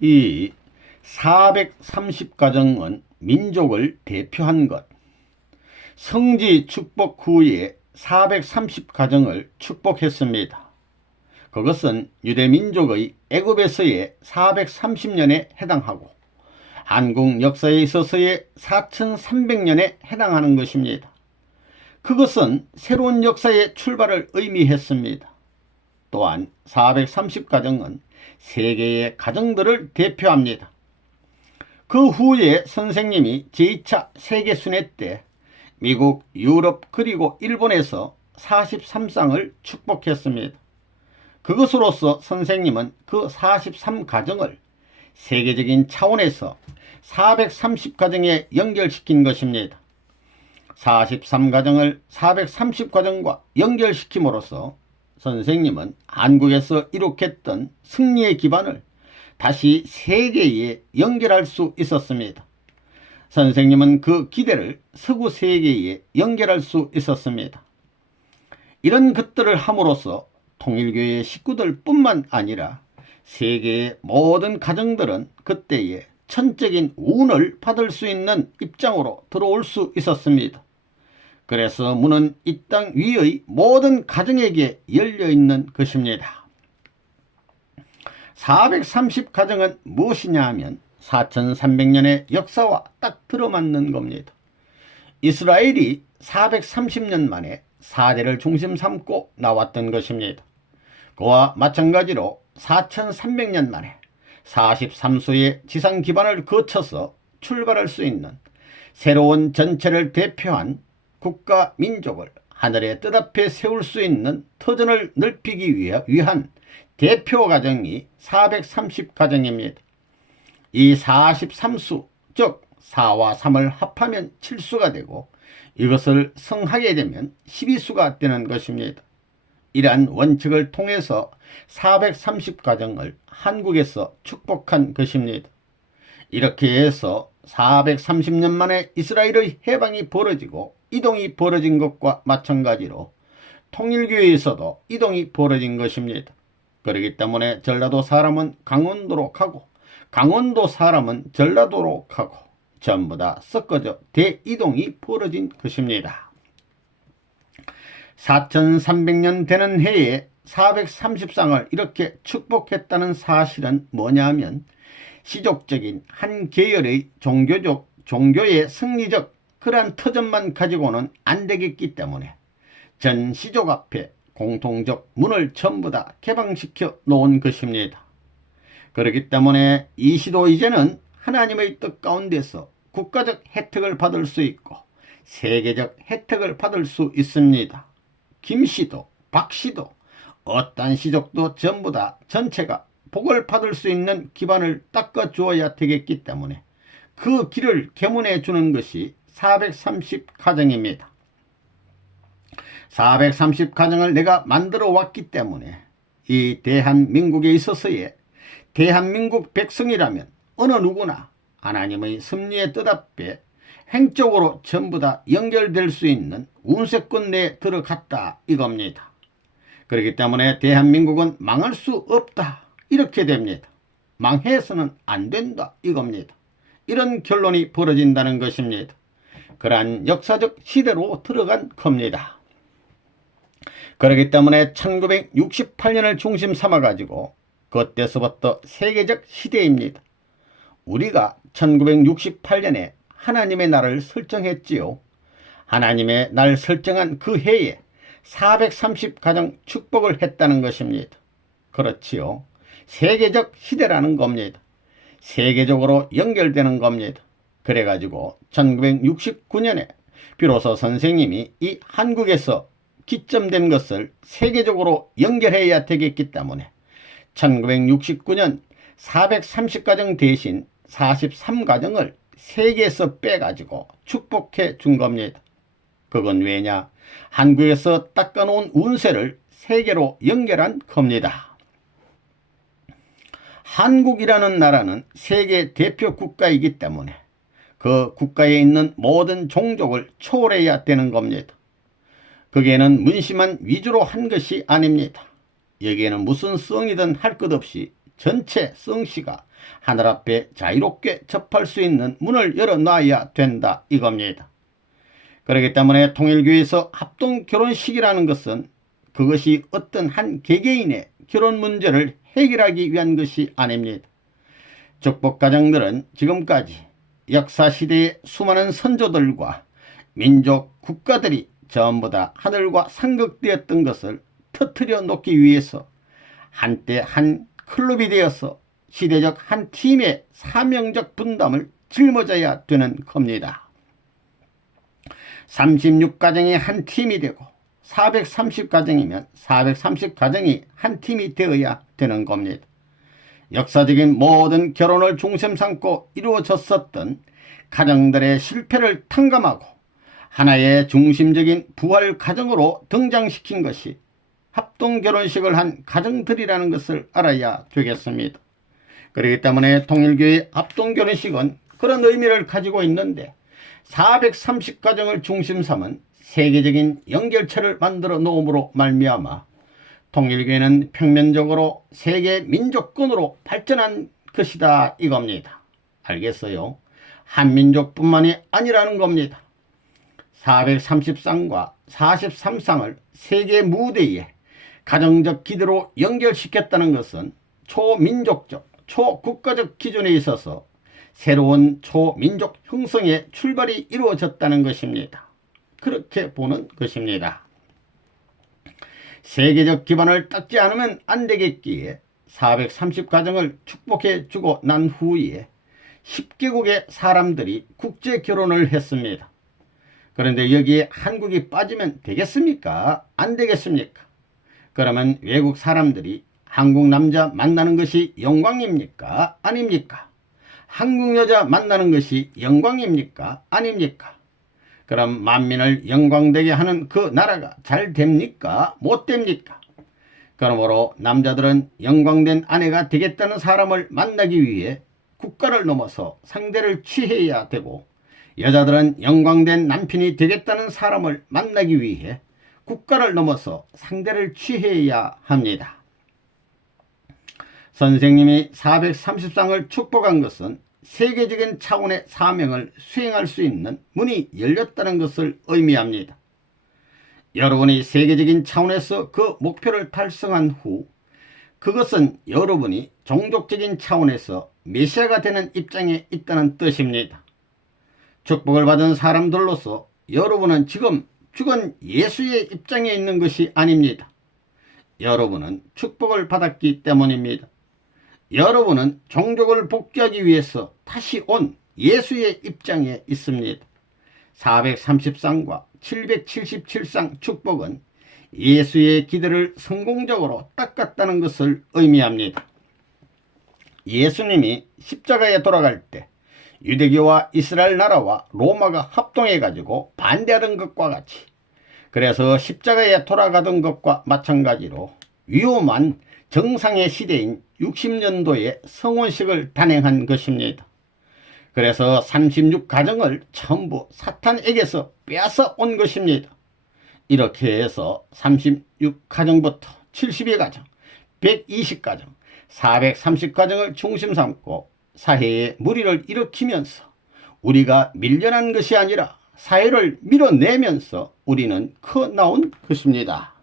이 430가정은 민족을 대표한 것. 성지 축복 후에 430가정을 축복했습니다. 그것은 유대민족의 애굽에서의 430년에 해당하고 한국 역사에 있어서의 4300년에 해당하는 것입니다. 그것은 새로운 역사의 출발을 의미했습니다. 또한 430가정은 세계의 가정들을 대표합니다. 그 후에 선생님이 제2차 세계순회 때 미국, 유럽 그리고 일본에서 43쌍을 축복했습니다. 그것으로서 선생님은 그 43가정을 세계적인 차원에서 430가정에 연결시킨 것입니다. 43가정을 430가정과 연결시킴으로써 선생님은 한국에서 이룩했던 승리의 기반을 다시 세계에 연결할 수 있었습니다. 선생님은 그 기대를 서구 세계에 연결할 수 있었습니다. 이런 것들을 함으로써 통일교회 식구들 뿐만 아니라 세계의 모든 가정들은 그때에 천적인 운을 받을 수 있는 입장으로 들어올 수 있었습니다. 그래서 문은 이 땅 위의 모든 가정에게 열려있는 것입니다. 430가정은 무엇이냐 하면 4300년의 역사와 딱 들어맞는 겁니다. 이스라엘이 430년 만에 4대를 중심 삼고 나왔던 것입니다. 그와 마찬가지로 4300년 만에 43수의 지상 기반을 거쳐서 출발할 수 있는 새로운 전체를 대표한 국가 민족을 하늘의 뜻 앞에 세울 수 있는 터전을 넓히기 위한 대표 가정이 430가정입니다. 이 43수 즉 4와 3을 합하면 7수가 되고 이것을 성하게 되면 12수가 되는 것입니다. 이러한 원칙을 통해서 430가정을 한국에서 축복한 것입니다. 이렇게 해서 430년 만에 이스라엘의 해방이 벌어지고 이동이 벌어진 것과 마찬가지로 통일교회에서도 이동이 벌어진 것입니다. 그렇기 때문에 전라도 사람은 강원도로 가고 강원도 사람은 전라도로 가고 전부 다 섞어져 대이동이 벌어진 것입니다. 4300년 되는 해에 430쌍을 이렇게 축복했다는 사실은 뭐냐 하면 시족적인 한 계열의 종교의 승리적 그러한 터전만 가지고는 안 되겠기 때문에 전 시족 앞에 공통적 문을 전부 다 개방시켜 놓은 것입니다. 그렇기 때문에 이 시도 이제는 하나님의 뜻 가운데서 국가적 혜택을 받을 수 있고 세계적 혜택을 받을 수 있습니다. 김씨도 박씨도 어떤 시족도 전부 다 전체가 복을 받을 수 있는 기반을 닦아 주어야 되겠기 때문에 그 길을 개문해 주는 것이 430가정입니다. 430가정을 내가 만들어 왔기 때문에 이 대한민국에 있어서의 대한민국 백성이라면 어느 누구나 하나님의 섭리의 뜻 앞에 행적으로 전부 다 연결될 수 있는 운세권 내에 들어갔다 이겁니다. 그렇기 때문에 대한민국은 망할 수 없다 이렇게 됩니다. 망해서는 안 된다 이겁니다. 이런 결론이 벌어진다는 것입니다. 그러한 역사적 시대로 들어간 겁니다. 그렇기 때문에 1968년을 중심 삼아 가지고 그때서부터 세계적 시대입니다. 우리가 1968년에 하나님의 날을 설정했지요. 하나님의 날 설정한 그 해에 430가정 축복을 했다는 것입니다. 그렇지요. 세계적 시대라는 겁니다. 세계적으로 연결되는 겁니다. 그래가지고 1969년에 비로소 선생님이 이 한국에서 기점된 것을 세계적으로 연결해야 되겠기 때문에 1969년 430가정 대신 43가정을 세계에서 빼가지고 축복해 준 겁니다. 그건 왜냐? 한국에서 닦아놓은 운세를 세계로 연결한 겁니다. 한국이라는 나라는 세계 대표 국가이기 때문에 그 국가에 있는 모든 종족을 초월해야 되는 겁니다. 거기에는 문심만 위주로 한 것이 아닙니다. 여기에는 무슨 성이든 할 것 없이 전체 성씨가 하늘 앞에 자유롭게 접할 수 있는 문을 열어놔야 된다 이겁니다. 그렇기 때문에 통일교에서 합동 결혼식이라는 것은 그것이 어떤 한 개개인의 결혼 문제를 해결하기 위한 것이 아닙니다. 축복가정들은 지금까지 역사시대의 수많은 선조들과 민족, 국가들이 전부 다 하늘과 상극되었던 것을 터뜨려 놓기 위해서 한때 한 클럽이 되어서 시대적 한 팀의 사명적 분담을 짊어져야 되는 겁니다. 36가정이 한 팀이 되고 430가정이면 430가정이 한 팀이 되어야 되는 겁니다. 역사적인 모든 결혼을 중심 삼고 이루어졌었던 가정들의 실패를 탕감하고 하나의 중심적인 부활 가정으로 등장시킨 것이 합동결혼식을 한 가정들이라는 것을 알아야 되겠습니다. 그렇기 때문에 통일교의 합동결혼식은 그런 의미를 가지고 있는데 430가정을 중심 삼은 세계적인 연결체를 만들어 놓음으로 말미암아 통일교회는 평면적으로 세계 민족권으로 발전한 것이다 이겁니다. 알겠어요? 한민족뿐만이 아니라는 겁니다. 430쌍과 43쌍을 세계 무대에 가정적 기대로 연결시켰다는 것은 초민족적, 초국가적 기준에 있어서 새로운 초민족 형성의 출발이 이루어졌다는 것입니다. 그렇게 보는 것입니다. 세계적 기반을 닦지 않으면 안 되겠기에 430가정을 축복해 주고 난 후에 10개국의 사람들이 국제 결혼을 했습니다. 그런데 여기에 한국이 빠지면 되겠습니까? 안 되겠습니까? 그러면 외국 사람들이 한국 남자 만나는 것이 영광입니까? 아닙니까? 한국 여자 만나는 것이 영광입니까? 아닙니까? 그럼 만민을 영광되게 하는 그 나라가 잘 됩니까? 못 됩니까? 그러므로 남자들은 영광된 아내가 되겠다는 사람을 만나기 위해 국가를 넘어서 상대를 취해야 되고, 여자들은 영광된 남편이 되겠다는 사람을 만나기 위해 국가를 넘어서 상대를 취해야 합니다. 선생님이 430쌍을 축복한 것은 세계적인 차원의 사명을 수행할 수 있는 문이 열렸다는 것을 의미합니다. 여러분이 세계적인 차원에서 그 목표를 달성한 후 그것은 여러분이 종족적인 차원에서 메시아가 되는 입장에 있다는 뜻입니다. 축복을 받은 사람들로서 여러분은 지금 죽은 예수의 입장에 있는 것이 아닙니다. 여러분은 축복을 받았기 때문입니다. 여러분은 종족을 복귀하기 위해서 다시 온 예수의 입장에 있습니다. 430쌍과 777쌍 축복은 예수의 기대를 성공적으로 닦았다는 것을 의미합니다. 예수님이 십자가에 돌아갈 때 유대교와 이스라엘 나라와 로마가 합동해 가지고 반대하던 것과 같이, 그래서 십자가에 돌아가던 것과 마찬가지로 위험한 정상의 시대인 60년도에 성혼식을 단행한 것입니다. 그래서 36가정을 전부 사탄에게서 빼앗아 온 것입니다. 이렇게 해서 36가정부터 72가정, 120가정, 430가정을 중심 삼고 사회에 무리를 일으키면서 우리가 밀려난 것이 아니라 사회를 밀어내면서 우리는 커 나온 것입니다.